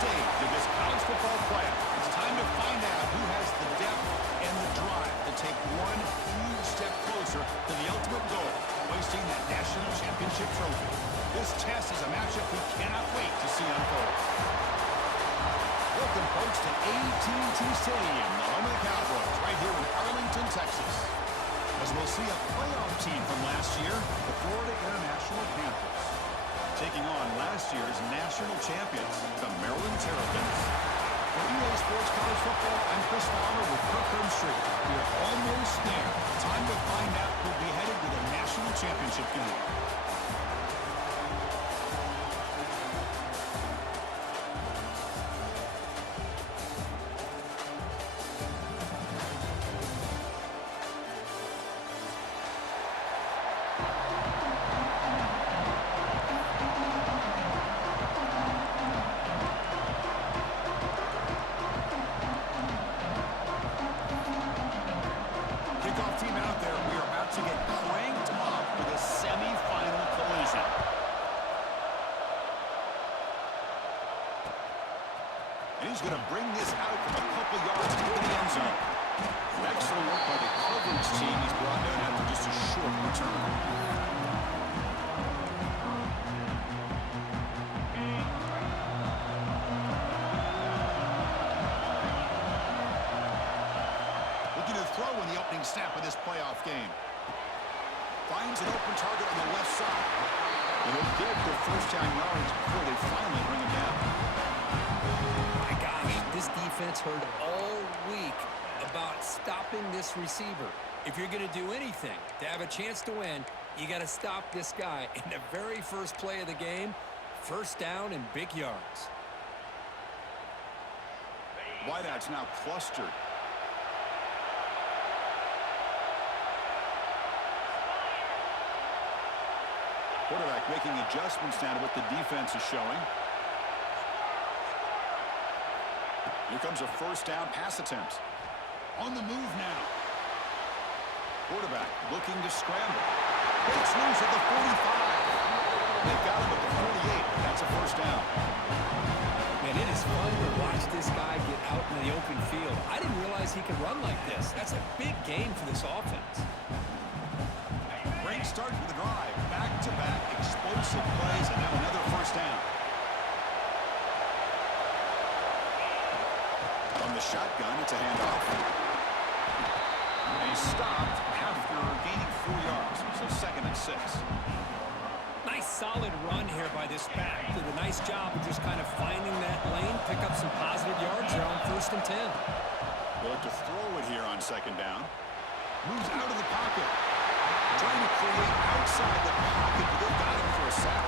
stage of this college football playoff. It's time to find out who has the depth and the drive to take one huge step closer to the ultimate goal, hoisting that national championship trophy. This test is a matchup we cannot wait to see unfold. Welcome, folks, to AT&T Stadium, the home of the Cowboys, right here in Arlington, Texas. As we'll see a playoff team from last year, the Florida International Panthers, taking on last year's national champions, the Maryland Terrapins. For EA Sports College Football, I'm Chris Fowler with Kirk Herbstreit. We're almost there. Time to find out who'll be headed to the national championship game. Team out there, we are about to get cranked up with a semifinal collision. And he's going to bring this out from a couple yards into the end zone. Excellent work by the coverage team. He's brought down after just a short return. Throw in the opening snap of this playoff game. Finds an open target on the left side. And he'll get the first down yards before they finally bring him down. My gosh, this defense heard all week about stopping this receiver. If you're going to do anything to have a chance to win, you got to stop this guy. In the very first play of the game, first down and big yards. Wideouts now clustered. Quarterback making adjustments now to what the defense is showing. Here comes a first down pass attempt. On the move now. Quarterback looking to scramble. Breaks loose at the 45. They've got him at the 48. That's a first down. Man, it is fun to watch this guy get out in the open field. I didn't realize he could run like this. That's a big game for this offense. Great start for the drive. Back-to-back explosive plays, and now another first down. From the shotgun, it's a handoff. He stopped after gaining 4 yards, so 2nd and 6. Nice solid run here by this back. Did a nice job of just kind of finding that lane, pick up some positive yards there on 1st and 10. They'll look to throw it here on 2nd down. Moves out of the pocket. Trying to create outside the pocket, but they got him for a sack.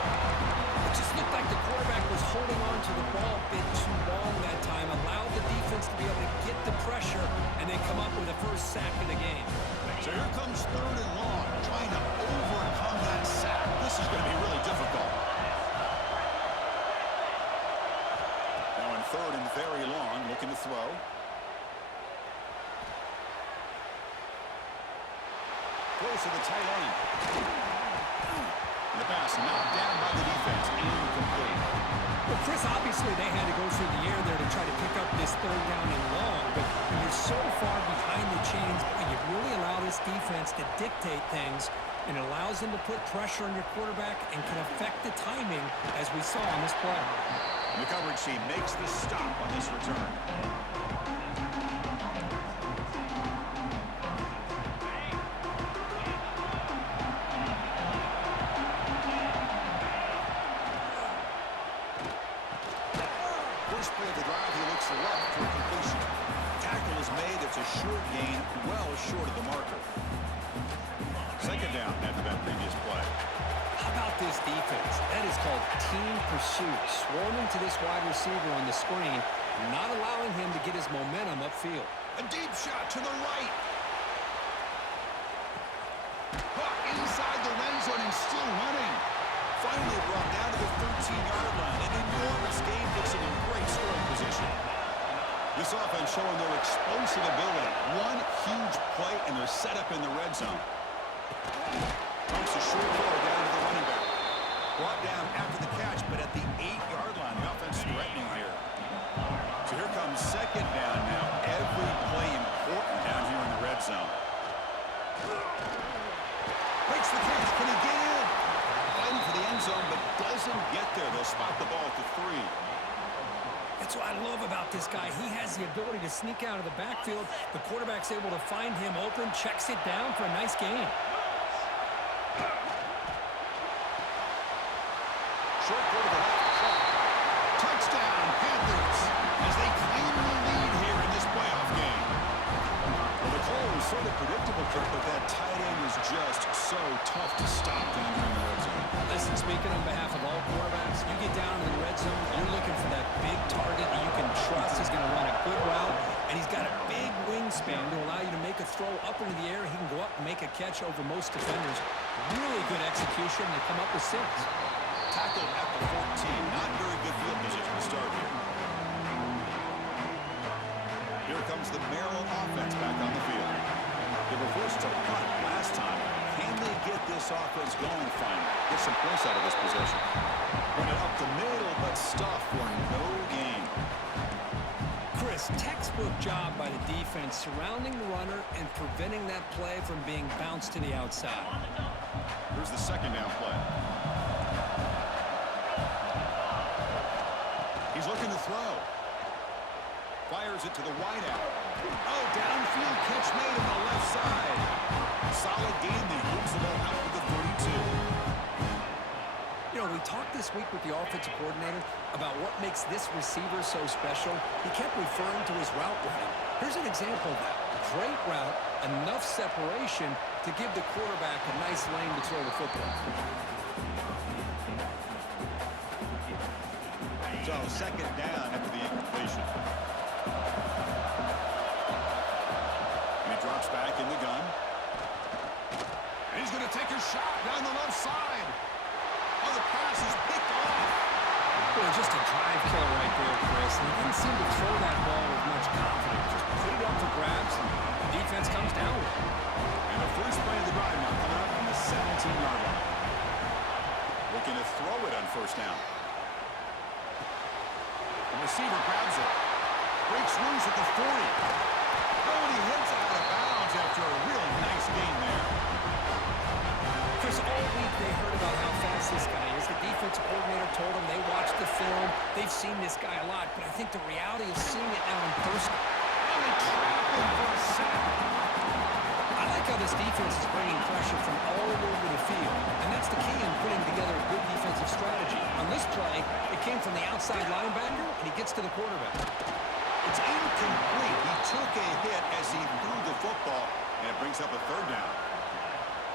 It just looked like the quarterback was holding on to the ball a bit too long that time, allowed the defense to be able to get the pressure, and then come up with the first sack of the game. So here comes 3rd and long, trying to overcome that sack. This is going to be really difficult. Now in 3rd and very long, looking to throw. Close to the tight end. The pass knocked down by the defense. Incomplete. Well, Chris, obviously they had to go through the air there to try to pick up this 3rd down and long, but when you're so far behind the chains, you really allow this defense to dictate things, and it allows them to put pressure on your quarterback and can affect the timing, as we saw on this play. The coverage team makes the stop on this return. First play of the drive, he looks left for completion. Tackle is made. It's a short gain, well short of the marker. 2nd down after that previous play. How about this defense? That is called team pursuit. Swarming to this wide receiver on the screen, not allowing him to get his momentum upfield. A deep shot to the right. Puck inside the end zone and still running. Finally brought down to the 13-yard line. An enormous gain puts him in great scoring position. This offense showing their explosive ability. One huge play, and they're set up in the red zone. Pumps a short throw down to the running back. Brought down after the catch, but at the 8-yard line, the offense threatening here. second down now. Every play important down here in the red zone. Breaks the catch. Can he get in? Fighting for the end zone, but doesn't get there. They'll spot the ball at the 3. That's what I love about this guy. He has the ability to sneak out of the backfield. The quarterback's able to find him open, checks it down for a nice gain. Short go to the left. Touchdown, Panthers, as they claim the lead here in this playoff game. Well, the call was sort of predictable, Kurt, but that tight end is just so tough to stop down here in the red zone. Listen, speaking on behalf of all quarterbacks, you get down in the red zone, you're looking for that big target that you can trust is going to run a good route, and he's got a big wingspan to allow you to make a throw up into the air. He can go up and make a catch over most defenders. Really good execution. They come up with 6. Tackled at the 14. Not very good field position to start here. Here comes the Maryland offense back on the field. They were forced to punt last time. Can they get this offense going finally? Get some points out of this possession. Run it up the middle, but stuff for no gain. Chris, textbook job by the defense surrounding the runner and preventing that play from being bounced to the outside. Here's the second down play. He's looking to throw. Fires it to the wideout. Oh, downfield catch made on the left side. Solid game there. Moves the ball out to the 32. You know, we talked this week with the offensive coordinator about what makes this receiver so special. He kept referring to his route running. Here's an example of that. Great route, enough separation to give the quarterback a nice lane to throw the football. So second down after the incompletion. And he drops back in the gun. And he's going to take a shot down the left side. Oh, the pass is picked off. Boy, just a drive killer right there, Chris. And he didn't seem to throw that ball with much confidence. Just put it up for grabs, and the defense comes down with it. And the first play of the drive now coming up from the 17-yard line. Looking to throw it on first down. The receiver grabs it. Breaks loose at the 40. Oh, and he hits out of bounds after a real nice game there. Chris, all week they heard about how fast this guy is. The defensive coordinator told them they watched the film. They've seen this guy a lot, but I think the reality of seeing it now in person. And they trap him for a sack. I like how this defense is bringing pressure from all over the field, and that's the key in putting together a good defensive strategy. On this play, it came from the outside linebacker, and he gets to the quarterback. It's incomplete. He took a hit as he threw the football, and it brings up a third down.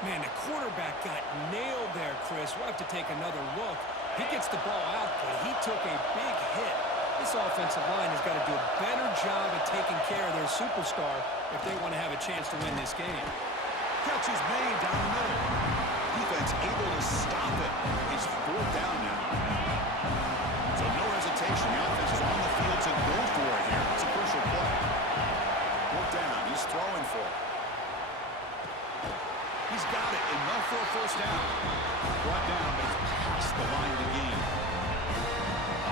Man, the quarterback got nailed there, Chris. We'll have to take another look. He gets the ball out, but he took a big hit. This offensive line has got to do a better job at taking care of their superstar if they want to have a chance to win this game. Catch is made down the middle. Defense able to stop it. It's fourth down now. So no hesitation. The offense is on the field to go for it here. It's a crucial play. Fourth down. He's throwing for it. He's got it. Enough for a first down. Brought down, but it's past the line of the game.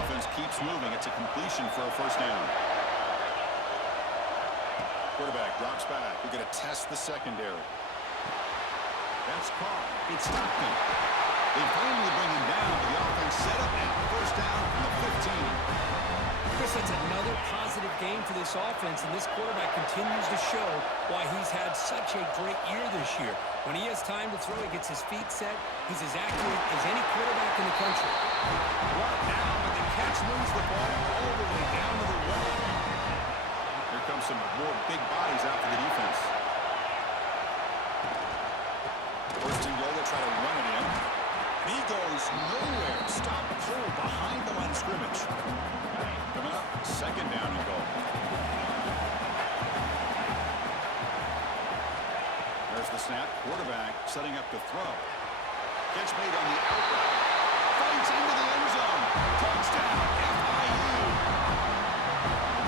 Offense keeps moving. It's a completion for a first down. Quarterback drops back. We're going to test the secondary. That's caught. It's Stockton. They finally bring him down, but the offense set up now. First down from the 15. Chris, that's another positive game for this offense, and this quarterback continues to show why he's had such a great year this year. When he has time to throw, he gets his feet set. He's as accurate as any quarterback in the country. Right now, but the catch moves the ball all the way down to the 1. Here comes some more big bodies out for the defense. First and goal, they try to run it in. And he goes nowhere. Stop pull behind the line of scrimmage. Coming up, second down and goal. There's the snap. Quarterback setting up to throw. Catch made on the outright. Fights into the end zone. Touchdown, FIU.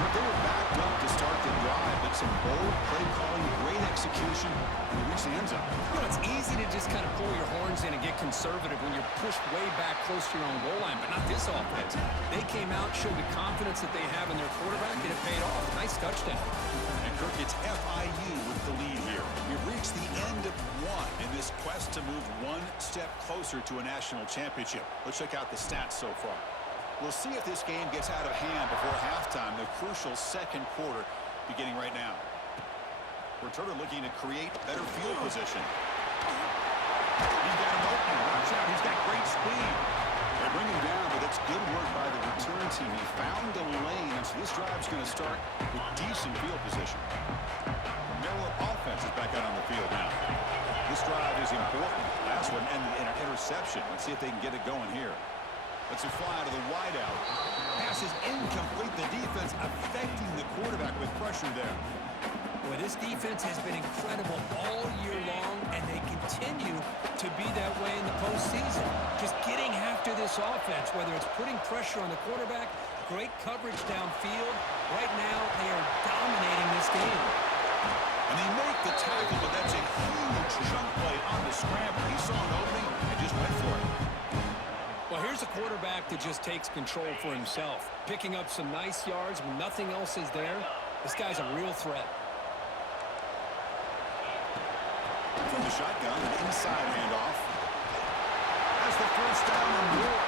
They were backed up to start the drive, but some bold play calling, great great execution, and they reach the end zone. You know, it's easy to just kind of pull your horns in and get conservative when you're pushed way back close to your own goal line, but not this offense. They came out, showed the confidence that they have in their quarterback, and it paid off. Nice touchdown. And Kirk, it's FIU with the lead here. We've reached the end of one in this quest to move one step closer to a national championship. Let's check out the stats so far. We'll see if this game gets out of hand before halftime, the crucial second quarter beginning right now. Returner looking to create better field position. He's got him open. Watch out. He's got great speed. They bring him down, but it's good work by the return team. He found a lane, and so this drive's going to start with decent field position. Maryland offense is back out on the field now. This drive is important. Last one ended in an interception. Let's see if they can get it going here. Let's fly out of the wideout. Pass is incomplete. The defense affecting the quarterback with pressure there. Boy, this defense has been incredible all year long, and they continue to be that way in the postseason. Just getting after this offense, whether it's putting pressure on the quarterback, great coverage downfield. Right now, they are dominating this game. And they make the tackle, but that's a huge chunk play on the scramble. He saw an opening and just went for it. Well, here's a quarterback that just takes control for himself, picking up some nice yards when nothing else is there. This guy's a real threat. From the shotgun, an inside handoff. That's the first down and more.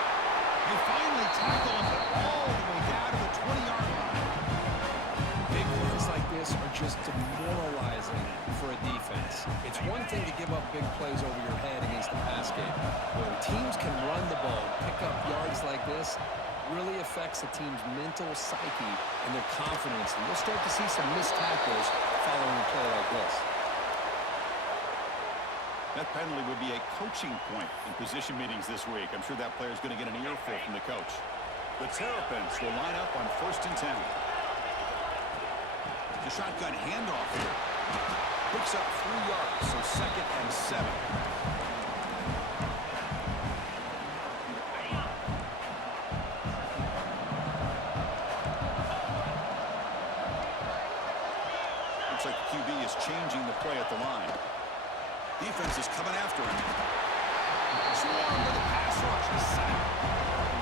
They finally tackle him all the way down to the 20-yard line. Big runs like this are just demoralizing for a defense. It's one thing to give up big plays over your head against the pass game. When teams can run the ball, pick up yards like this, really affects the team's mental psyche and their confidence. And we'll start to see some missed tackles following a play like this. That penalty would be a coaching point in position meetings this week. I'm sure that player is going to get an earful from the coach. The Terrapins will line up on 1st and 10. The shotgun handoff here. Picks up 3 yards, so 2nd and 7. Looks like the QB is changing the play at the line. Defense is coming after him. Swarm with the pass rush.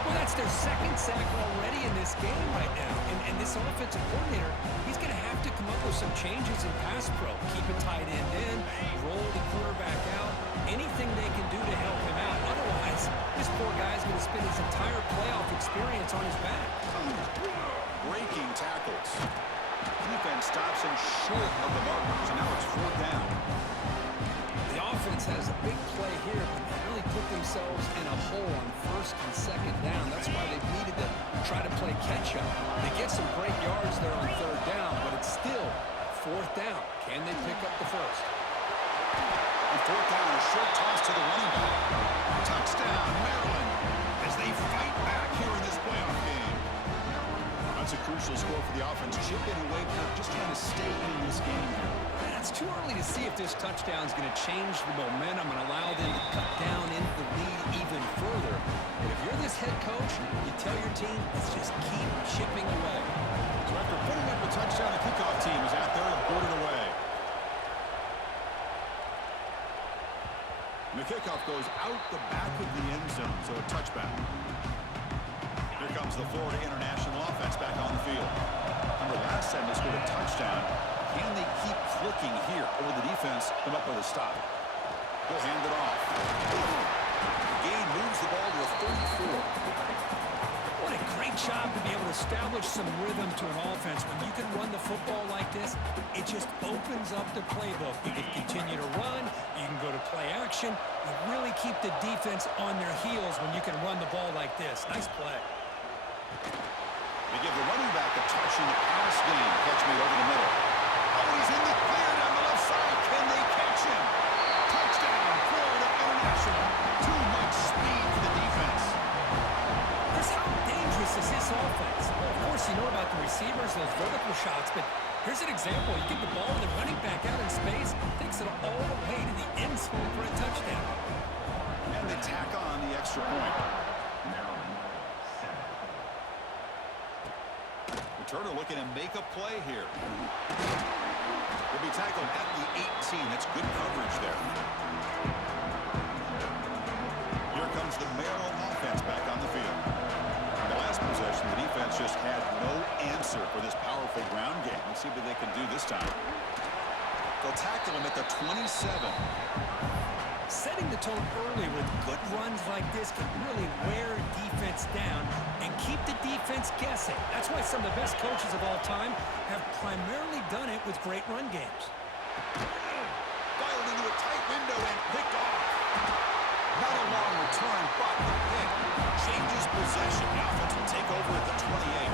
Well, that's their 2nd sack already in this game right now. And this offensive coordinator, he's going to have to come up with some changes in pass pro. Keep a tight end in, roll the quarterback out, anything they can do to help him out. Otherwise, this poor guy's going to spend his entire playoff experience on his back. Breaking tackles. Defense stops him short of the markers, and now it's 4th down. The offense has a big play here, but they really put themselves in a hole on 1st and 2nd down. That's why they've needed to try to play catch-up. They get some great yards there on 3rd down, but it's still 4th down. Can they pick up the first? On 4th down, a short toss to the running back. Touchdown, Maryland, as they fight back here in this playoff game. That's a crucial score for the offense. Chipping away, just trying to stay in this game here. It's too early to see if this touchdown is going to change the momentum and allow them to cut down into the lead even further. But if you're this head coach, you tell your team, let's just keep chipping away. So after putting up a touchdown, the kickoff team is out there to board it away. And the kickoff goes out the back of the end zone, so a touchback. Here comes the Florida International offense back on the field. Remember, last time they scored a touchdown. Can they keep clicking here, or the defense come up with a stop? He'll hand it off. The gain moves the ball to a 34. What a great job to be able to establish some rhythm to an offense. When you can run the football like this, it just opens up the playbook. You can continue to run. You can go to play action. You really keep the defense on their heels when you can run the ball like this. Nice play. They give the running back a touch in the pass game. Catch me over the middle. Oh, he's in the clear down the left side. Can they catch him? Touchdown, Florida International. Too much speed for the defense. Chris, how dangerous is this offense? Well, of course, you know about the receivers, those vertical shots, but here's an example. You get the ball with the running back out in space, takes it all the way to the end zone for a touchdown. And they tack on the extra point. Turner looking to make a play here. Will be tackled at the That's good coverage there. Here comes the Maryland offense back on the field. In the last possession, the defense just had no answer for this powerful ground game. Let's see what they can do this time. They'll tackle him at the 27. Setting the tone early with good runs like this can really wear a defense down and keep the defense guessing. That's why some of the best coaches of all time have primarily done it with great run games. Fired into a tight window and picked off. Not a long return, but the pick changes possession. The offense will take over at the 28.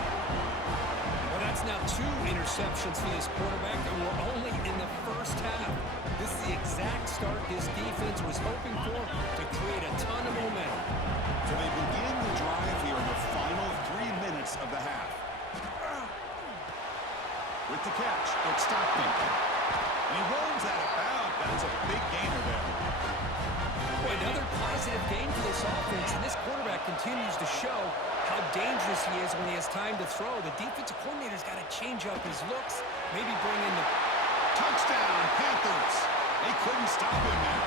Well, that's now 2 interceptions for this quarterback, and we're only in the first half. This is the exact start this defense was hoping for to create a ton of momentum. So they begin the drive here in the final 3 minutes of the half. With the catch, it's Stockton. And he rolls out of bounds. That's a big gainer there. Boy, another positive game for this offense, and this quarterback continues to show how dangerous he is when he has time to throw. The defensive coordinator's got to change up his looks, maybe bring in the touchdown, Panthers. They couldn't stop him now.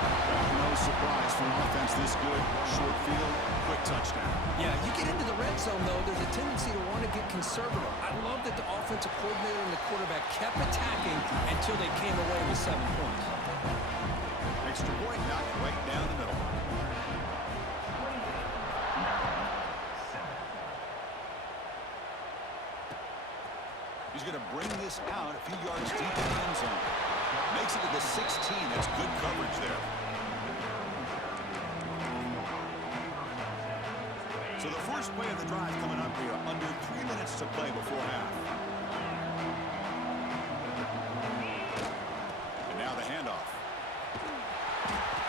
Well, no surprise for an offense this good. Short field, quick touchdown. Yeah, you get into the red zone, though, there's a tendency to want to get conservative. I love that the offensive coordinator and the quarterback kept attacking until they came away with 7 points. Extra point knocked right down the middle. He's going to bring this out a few yards deep in the end zone. Makes it to the 16. That's good coverage there. So the first play of the drive coming up here. Under 3 minutes to play before half. And now the handoff.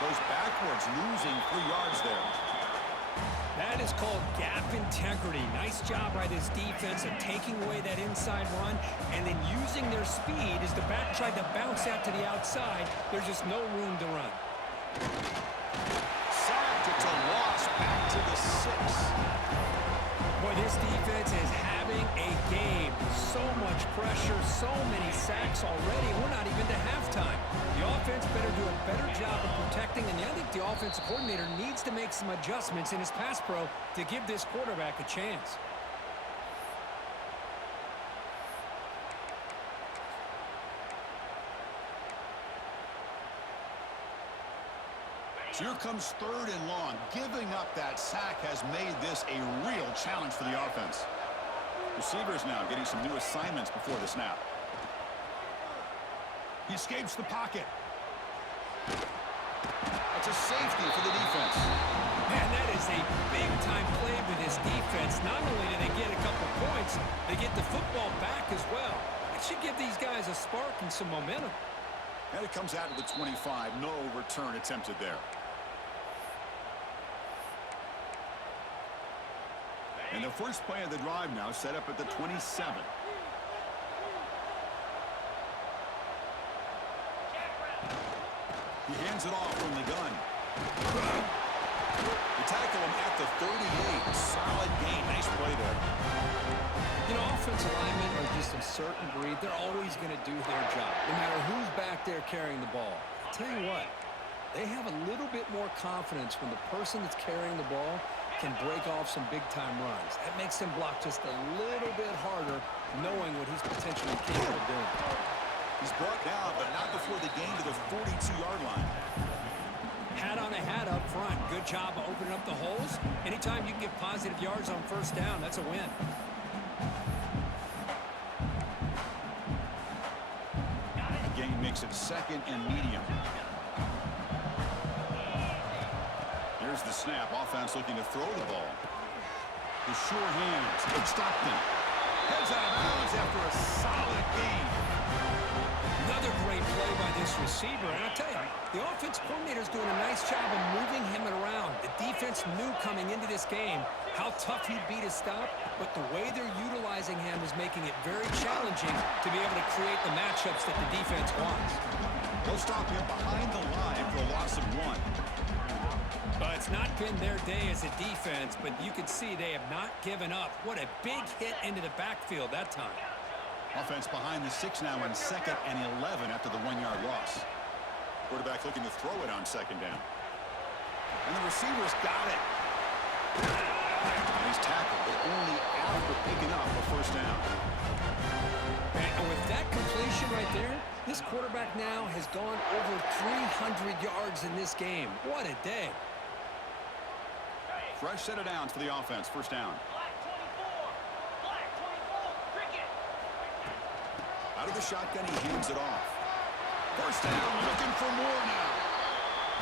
Goes backwards, losing 3 yards there. That is called gap integrity. Nice job by this defense of taking away that inside run and then using their speed as the back tried to bounce out to the outside. There's just no room to run. Sacked. It's a loss back to the 6. Boy, this defense is having a game. So much pressure, so many sacks already. We're not even to halftime. The offense better do a better job of protecting, and I think the offensive coordinator needs to make some adjustments in his pass pro to give this quarterback a chance. So here comes 3rd and long. Giving up that sack has made this a real challenge for the offense. Receivers now getting some new assignments before the snap. He escapes the pocket. That's a safety for the defense. Man, that is a big-time play for this defense. Not only do they get a couple points, they get the football back as well. It should give these guys a spark and some momentum. And it comes out to the 25. No return attempted there. And the first play of the drive now set up at the 27. He hands it off from the gun. They tackle him at the 38. Solid game. Nice play there. You know, offensive linemen are just a certain breed. They're always going to do their job, no matter who's back there carrying the ball. I'll tell you what, they have a little bit more confidence when the person that's carrying the ball can break off some big-time runs. That makes them block just a little bit harder, knowing what he's potentially capable of doing. He's brought down, but not before the gain to the 42-yard line. Hat on a hat up front. Good job of opening up the holes. Anytime you can get positive yards on first down, that's a win. The gain makes it 2nd and medium. Here's the snap. Offense looking to throw the ball. The sure hands. It's Stockton. Heads out of bounds after a solid gain. Another great play by this receiver. And I'll tell you, the offense coordinator's doing a nice job of moving him around. The defense knew coming into this game how tough he'd be to stop, but the way they're utilizing him is making it very challenging to be able to create the matchups that the defense wants. They'll stop him behind the line for a loss of 1. But it's not been their day as a defense, but you can see they have not given up. What a big hit into the backfield that time. Offense behind the 6 now on 2nd and 11 after the 1-yard loss. Quarterback looking to throw it on 2nd down. And the receiver's got it. And he's tackled, but only after picking up a 1st down. And with that completion right there, this quarterback now has gone over 300 yards in this game. What a day. Fresh set of downs for the offense. 1st down. Out of the shotgun, he hands it off. 1st down, looking for more now.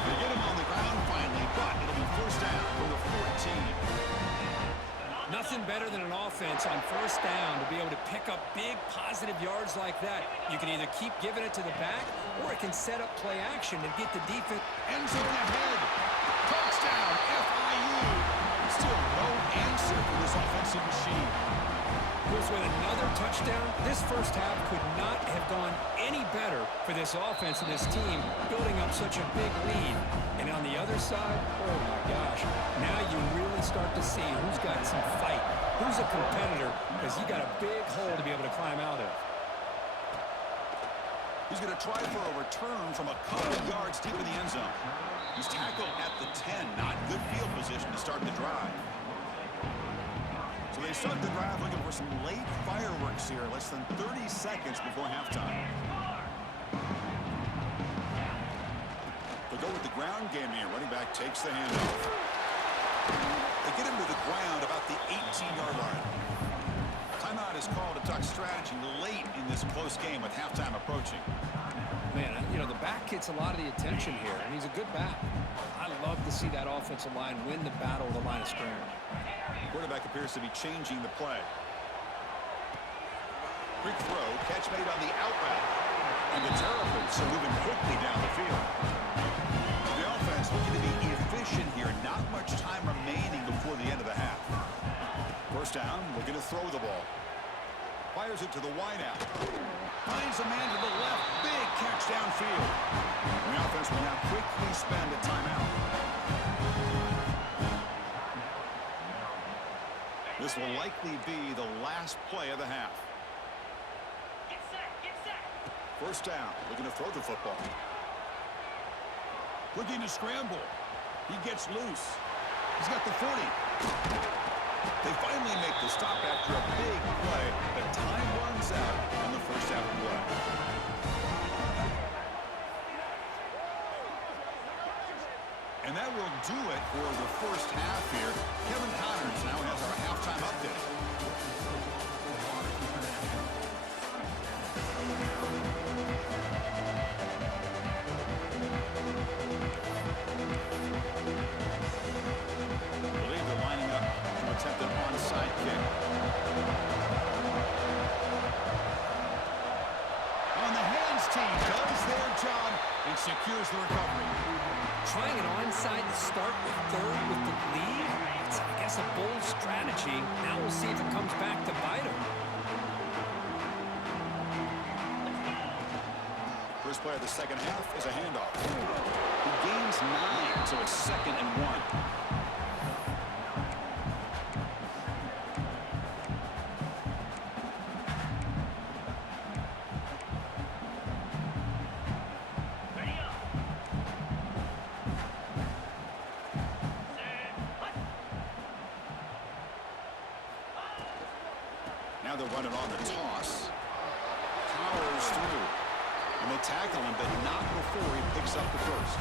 They get him on the ground finally, but it'll be 1st down from the 14. Nothing better than an offense on 1st down to be able to pick up big positive yards like that. You can either keep giving it to the back, or it can set up play action and get the defense. End zone ahead. Touchdown, FIU. Still no answer for this offensive machine. With another touchdown, this 1st half could not have gone any better for this offense and this team, building up such a big lead. And on the other side, oh my gosh, now you really start to see who's got some fight, who's a competitor, because you got a big hole to be able to climb out of. He's going to try for a return from a couple of yards deep in the end zone. He's tackled at the 10, not good field position to start the drive. So they start the drive looking for some late fireworks here, less than 30 seconds before halftime. They'll go with the ground game here. Running back takes the handoff. They get him to the ground about the 18-yard line. Timeout is called to talk strategy late in this close game with halftime approaching. Man, you know, the back gets a lot of the attention here, and he's a good back. I love to see that offensive line win the battle of the line of scrimmage. Quarterback appears to be changing the play. Quick throw, catch made on the out route. And the Terrapins are moving quickly down the field. The offense looking to be efficient here. Not much time remaining before the end of the half. 1st down, looking to throw the ball. Fires it to the wideout. Finds a man to the left. Big catch downfield. And the offense will now quickly spend a timeout. This will likely be the last play of the half. Get set. 1st down, looking to throw the football. Looking to scramble. He gets loose. He's got the 40. They finally make the stop after a big play, but time runs out on the 1st half of play. And that will do it for the 1st half here. Kevin Connors now has our halftime update. I believe they're lining up to attempt an onside kick. On the hands team does their job and secures the recovery. Trying an onside to start with 3rd with the lead? It's, I guess, a bold strategy. Now we'll see if it comes back to bite him. First play of the 2nd half is a handoff. He gains 9, so it's 2nd and 1. Now they're running on the toss. Powers through. And they tackle him, but not before he picks up the 1st.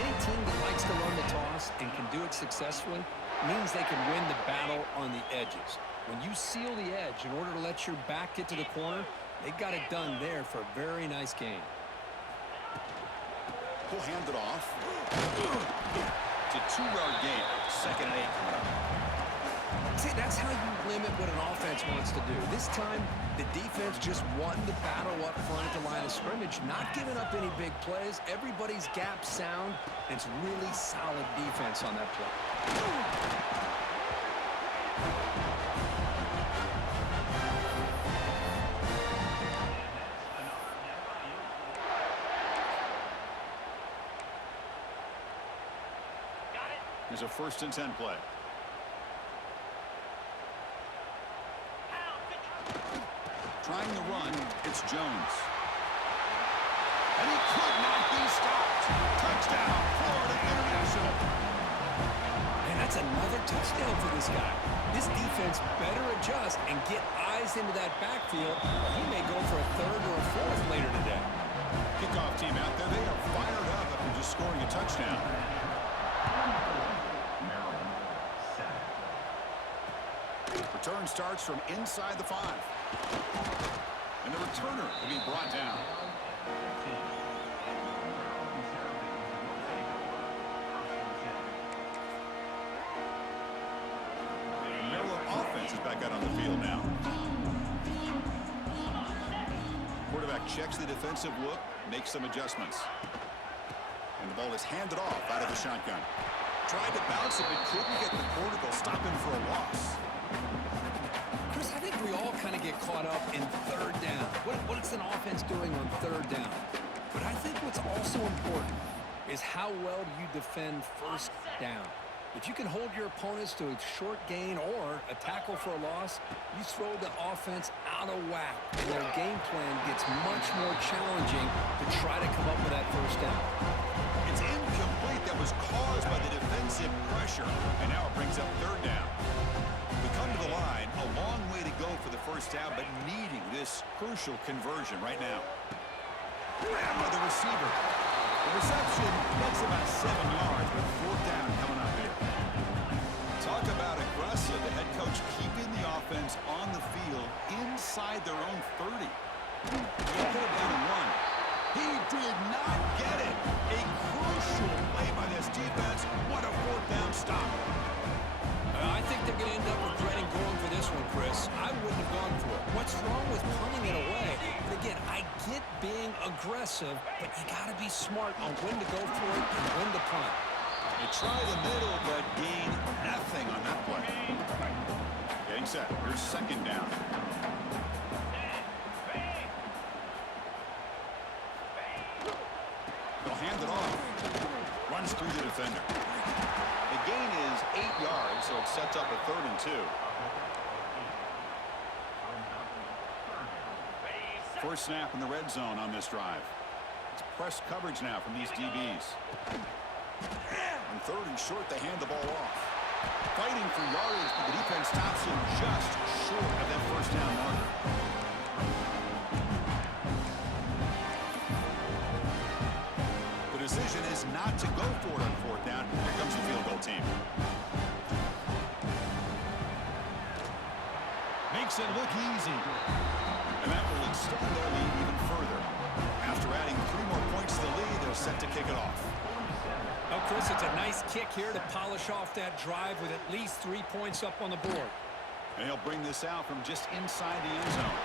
Any team that likes to run the toss and can do it successfully means they can win the battle on the edges. When you seal the edge in order to let your back get to the corner, they got it done there for a very nice game. He'll hand it off. It's a 2-yard gain. 2nd and 8 coming up. See, that's how you limit what an offense wants to do. This time, the defense just won the battle up front at the line of scrimmage, not giving up any big plays. Everybody's gap sound, and it's really solid defense on that play. Here's a 1st and 10 play. on, it's Jones. And he could not be stopped. Touchdown, Florida International. And that's another touchdown for this guy. This defense better adjust and get eyes into that backfield, or he may go for a third or a fourth later today. Kickoff team out there, they are fired up after just scoring a touchdown. Return starts from inside the 5. And the returner will be brought down. The Maryland offense is back out on the field now. Quarterback checks the defensive look, makes some adjustments. And the ball is handed off out of the shotgun. Tried to bounce it, but couldn't get the corner. They'll stop him for a loss. Chris, I think we all kind of get caught up in third down. What's an offense doing on third down? But I think what's also important is how well do you defend first down. If you can hold your opponents to a short gain or a tackle for a loss, you throw the offense out of whack, and their game plan gets much more challenging to try to come up with that first down. It's incomplete. That was caused by the defensive pressure. And now it brings up third down. We come to the line, a long way to go for the first down, but needing this crucial conversion right now. Ran by the receiver. The reception gets about 7 yards, but fourth down coming up here. Talk about aggressive. The head coach keeping the offense on the field inside their own 30. He put it down in 1. He did not get it. A crucial play by this defense. What a fourth down stop. I think they're going to end up regretting going for this one, Chris. I wouldn't have gone for it. What's wrong with punting it away? But again, I get being aggressive, but you got to be smart on when to go for it and when to punt. They try the middle, but gain nothing on that play. Getting set. Here's second down. They'll hand it off. Runs through the defender. The gain is 8 yards, so it sets up a 3rd and 2. First snap in the red zone on this drive. It's press coverage now from these DBs. On 3rd and short, they hand the ball off. Fighting for yardage, but the defense stops him just short of that first down marker. The decision is not to go for it on fourth down. Here comes the field goal team. Makes it look easy. And that will extend their lead even further. After adding 3 more points to the lead, they're set to kick it off. Oh, Chris, it's a nice kick here to polish off that drive with at least 3 points up on the board. And he'll bring this out from just inside the end zone.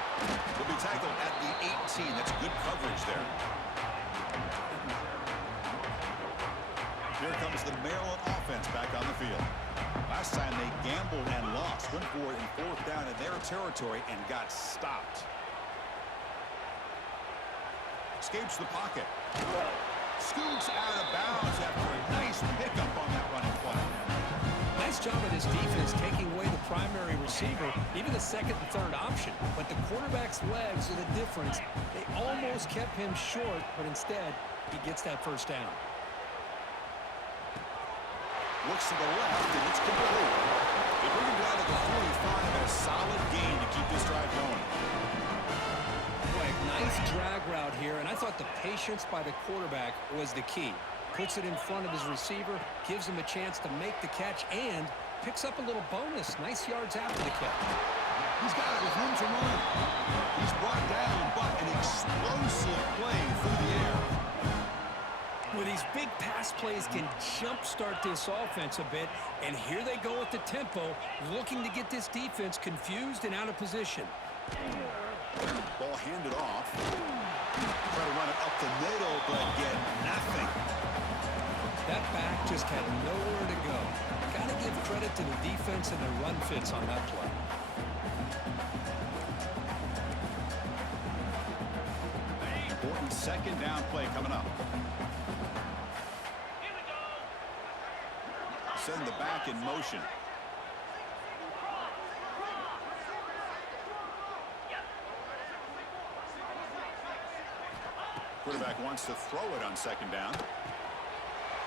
He'll be tackled at the 18. That's good coverage there. Here comes the Maryland offense back on the field. Last time they gambled and lost. Went for it in fourth down in their territory and got stopped. Escapes the pocket. Scoots out of bounds after a nice pickup on that running play. Nice job of this defense taking away the primary receiver, even the second and third option. But the quarterback's legs are the difference. They almost kept him short, but instead, he gets that first down. Looks to the left, and it's complete. They bring him down to the 45 and a solid gain to keep this drive going. Boy, nice drag route here, and I thought the patience by the quarterback was the key. Puts it in front of his receiver, gives him a chance to make the catch, and picks up a little bonus. Nice yards after the catch. He's got it with room to run. He's brought down, but an explosive play through the air. Well, these big pass plays can jumpstart this offense a bit, and here they go at the tempo, looking to get this defense confused and out of position. Ball handed off. Try to run it up the middle, but get nothing. That back just had nowhere to go. Got to give credit to the defense and their run fits on that play. Important second down play coming up. Send the back in motion. Quarterback wants to throw it on second down.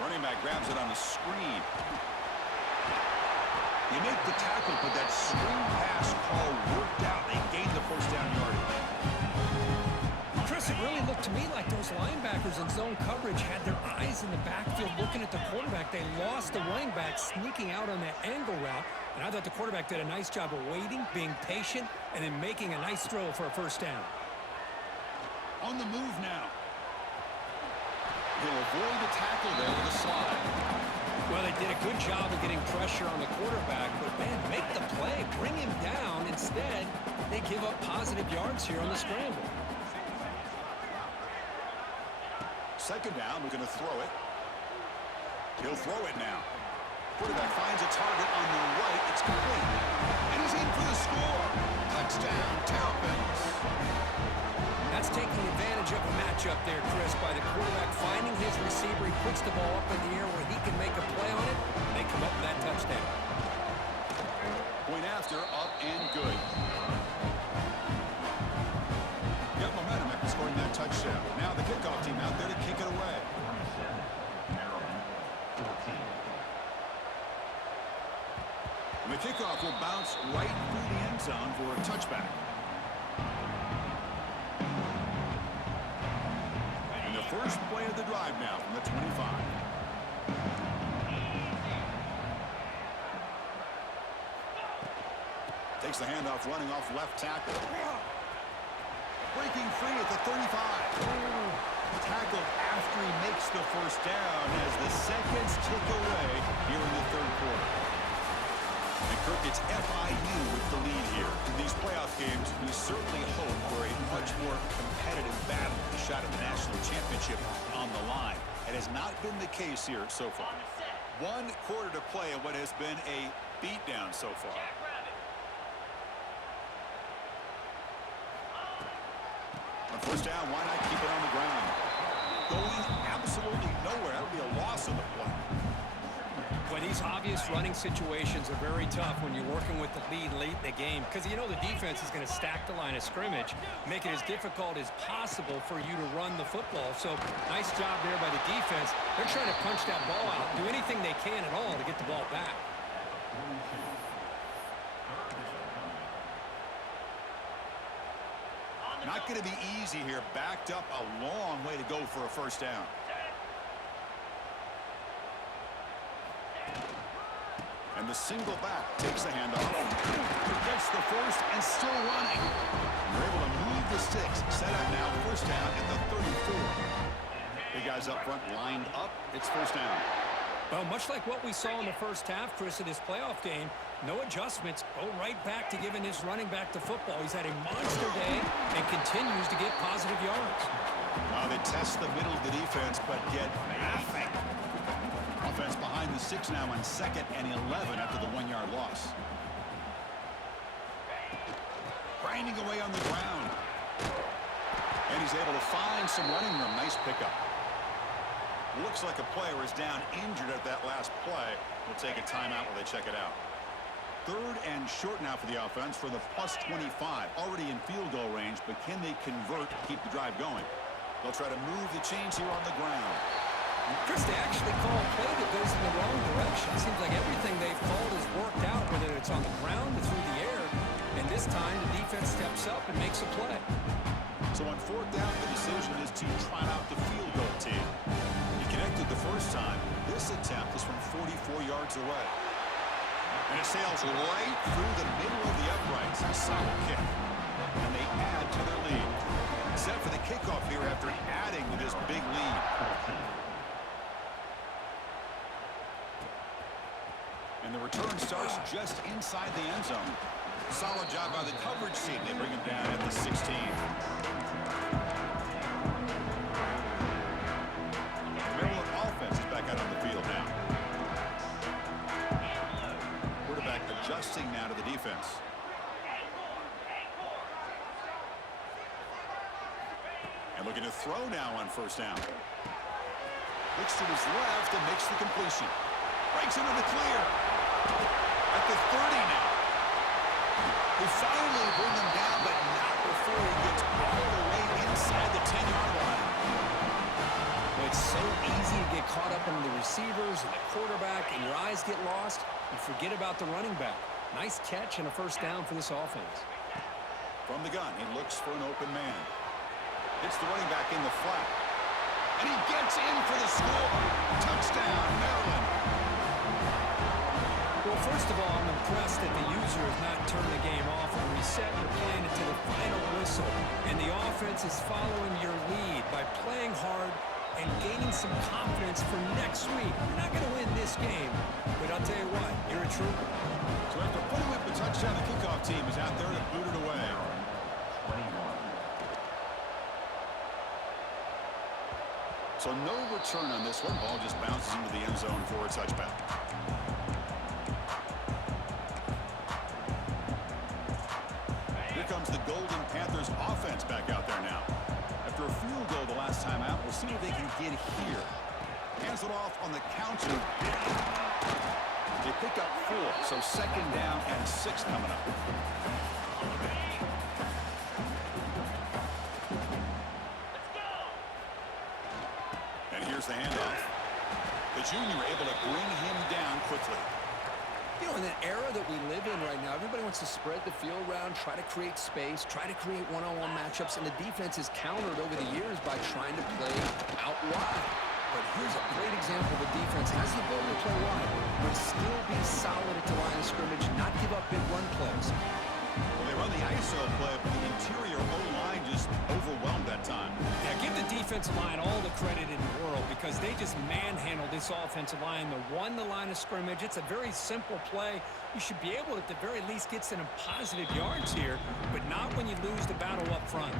Running back grabs it on the screen. You make the tackle, but that screen pass call worked out. They gained the first down yardage. Chris, it really looked to me like those linebackers in zone coverage had their eyes in the backfield looking at the quarterback. They lost the running back sneaking out on that angle route. And I thought the quarterback did a nice job of waiting, being patient, and then making a nice throw for a first down. On the move now. He'll avoid the tackle there with a slide. Well, they did a good job of getting pressure on the quarterback, but, man, make the play. Bring him down. Instead, they give up positive yards here on the scramble. Second down, we're going to throw it. He'll throw it now. Quarterback finds a target on the right. It's complete. And he's in for the score. Touchdown, Terrapins. That's taking advantage of a matchup there, Chris, by the quarterback finding his receiver. He puts the ball up in the air where he can make a play on it, and they come up with that touchdown. Point after, up and good. Got momentum after scoring that touchdown. Now the kickoff team out there to kick it away. And the kickoff will bounce right through the end zone for a touchback. And the first play of the drive now from the 25. Takes the handoff, running off left tackle. Breaking free at the 35. Tackled after he makes the first down as the seconds tick away here in the third quarter. And Kirk, it's FIU with the lead here. In these playoff games, we certainly hope for a much more competitive battle, a shot at the national championship on the line. It has not been the case here so far. 1 quarter to play in what has been a beatdown so far. On first down, why not keep it on the ground? Going absolutely nowhere. That would be a loss of the play. But these obvious running situations are very tough when you're working with the lead late in the game because you know the defense is going to stack the line of scrimmage, make it as difficult as possible for you to run the football. So nice job there by the defense. They're trying to punch that ball out, do anything they can at all to get the ball back. Not going to be easy here. Backed up a long way to go for a first down. And the single back takes the handoff. Gets the first and still running. They're able to move the sticks. Set up now. First down at the 34. Big guys up front lined up. It's first down. Well, much like what we saw in the first half, Chris, in this playoff game, no adjustments. Go right back to giving his running back the football. He's had a monster day and continues to get positive yards. They test the middle of the defense, but get nothing. Offense behind the 6 now on 2nd and 11 after the 1-yard loss. Grinding away on the ground. And he's able to find some running room. Nice pickup. Looks like a player is down injured at that last play. We'll take a timeout while they check it out. 3rd and short now for the offense for the plus 25. Already in field goal range, but can they convert to keep the drive going? They'll try to move the chains here on the ground. Chris, they actually call a play that goes in the wrong direction. It seems like everything they've called has worked out, whether it's on the ground or through the air. And this time, the defense steps up and makes a play. So on 4th down, the decision is to try out the field goal team. He connected the first time. This attempt is from 44 yards away. And it sails right through the middle of the uprights. A solid kick. And they add to their lead. Set for the kickoff here after adding to this big lead. And the return starts just inside the end zone. Solid job by the coverage team. They bring him down at the 16. Maryland offense is back out on the field now. Quarterback adjusting now to the defense. And looking to throw now on first down. Looks to his left and makes the completion. Breaks into the clear. At the 30 now. They finally bring him down, but not before he gets all the way inside the 10-yard line. And forget about the running back. Nice catch and a first down for this offense. From the gun, he looks for an open man. Hits the running back in the flat. And he gets in for the score. Touchdown, Maryland. Well, first of all, I'm impressed that the user has not turned the game off and reset. We're playing it to the final whistle. And the offense is following your lead by playing hard and gaining some confidence for next week. We're not going to win this game, but I'll tell you what, you're a trooper. So after putting up a touchdown, the kickoff team is out there to boot it away. So no return on this one. Ball just bounces into the end zone for a touchback. Here comes the Golden Panthers offense back out there now. After a field goal the last time out, we'll see what they can get here. Hands it off on the counter. They pick up 4, so second down and 6 coming up. And here's the handoff. The junior able to bring him down quickly. You know, in an era that we live in right now, everybody wants to spread the field around, try to create space, try to create one-on-one matchups, and the defense is countered over the years by trying to play out wide. But here's a great example of a defense has the ability to play wide, but still be solid at the line of scrimmage, not give up big run plays. Well, they run the ISO play, but the interior O-line just overwhelmed that time. Yeah, give the defensive line all the credit in the world because they just manhandled this offensive line. They won the line of scrimmage. It's a very simple play. You should be able to, at the very least, get some positive yards here, but not when you lose the battle up front.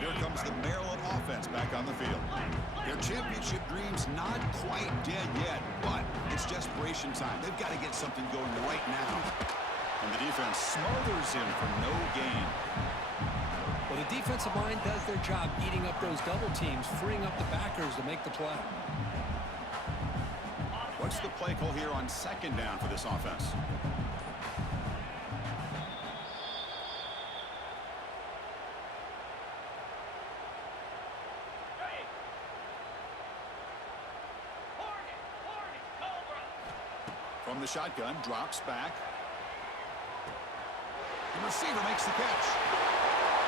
Here comes the Maryland offense back on the field. Their championship dreams not quite dead yet, but it's desperation time. They've got to get something going right now. And the defense smothers him for no gain. Well, the defensive line does their job eating up those double teams, freeing up the backers to make the play. What's the play call here on second down for this offense? From the shotgun, drops back. The receiver makes the catch.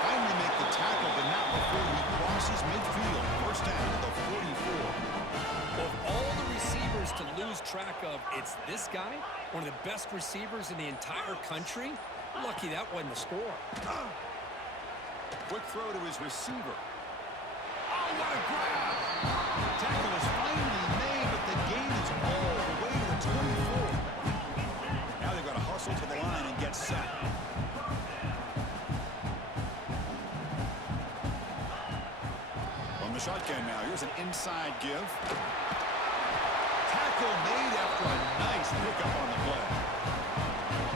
Finally make the tackle, but not before he crosses midfield. First down at the 44. Of all the receivers to lose track of, it's this guy, one of the best receivers in the entire country. Lucky that wasn't the score. Quick throw to his receiver. Oh, what a grab! The tackle is finally made, but the gain is all the way to the 24. Now they've got to hustle to the line and get set. From the shotgun now, here's an inside give. Tackle made after a nice pickup on the play.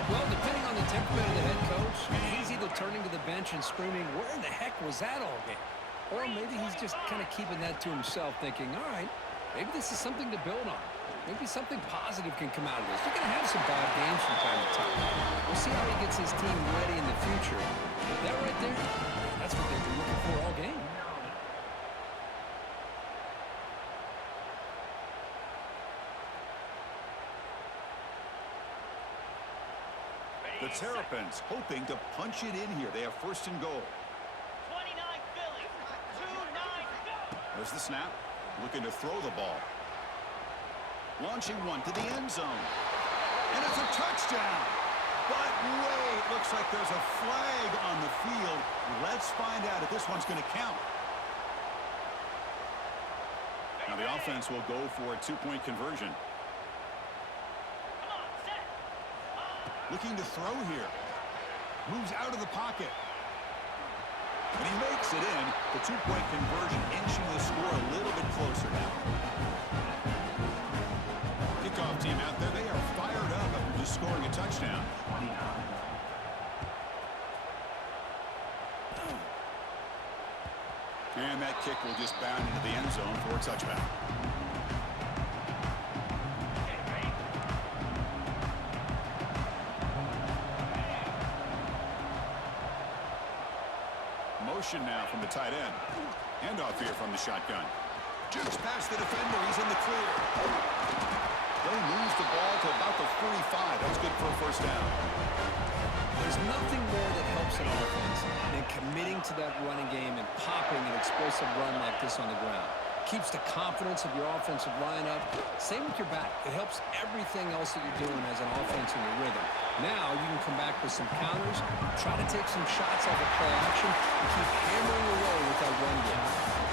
Well, depending on the temperament of the head coach, he's either turning to the bench and screaming, where in the heck was that all game? Or maybe he's just kind of keeping that to himself, thinking, all right, maybe this is something to build on. Maybe something positive can come out of this. You're going to have some bad games from time to time. We'll see how he gets his team ready in the future. But that right there, that's what they've been looking for all game. The Terrapins hoping to punch it in here. They have first and goal. 29 Philly. 2-9 go. There's the snap. Looking to throw the ball. Launching one to the end zone. And it's a touchdown. But wait, looks like there's a flag on the field. Let's find out if this one's going to count. Now the offense will go for a two-point conversion. Come on, set. Looking to throw here. Moves out of the pocket. And he makes it in. The two-point conversion inching the score a little bit closer now. Kickoff team out there. They are fired up after just scoring a touchdown. And that kick will just bound into the end zone for a touchback. Motion now from the tight end. Handoff here from the shotgun. Jukes past the defender. He's in the clear. They lose the ball to about the 45. That's good for a first down. There's nothing more that helps an offense than committing to that running game and popping an explosive run like this on the ground. Keeps the confidence of your offensive line up. Same with your back. It helps everything else that you're doing as an offense in your rhythm. Now you can come back with some counters, try to take some shots off of play action, and keep hammering away with that run game.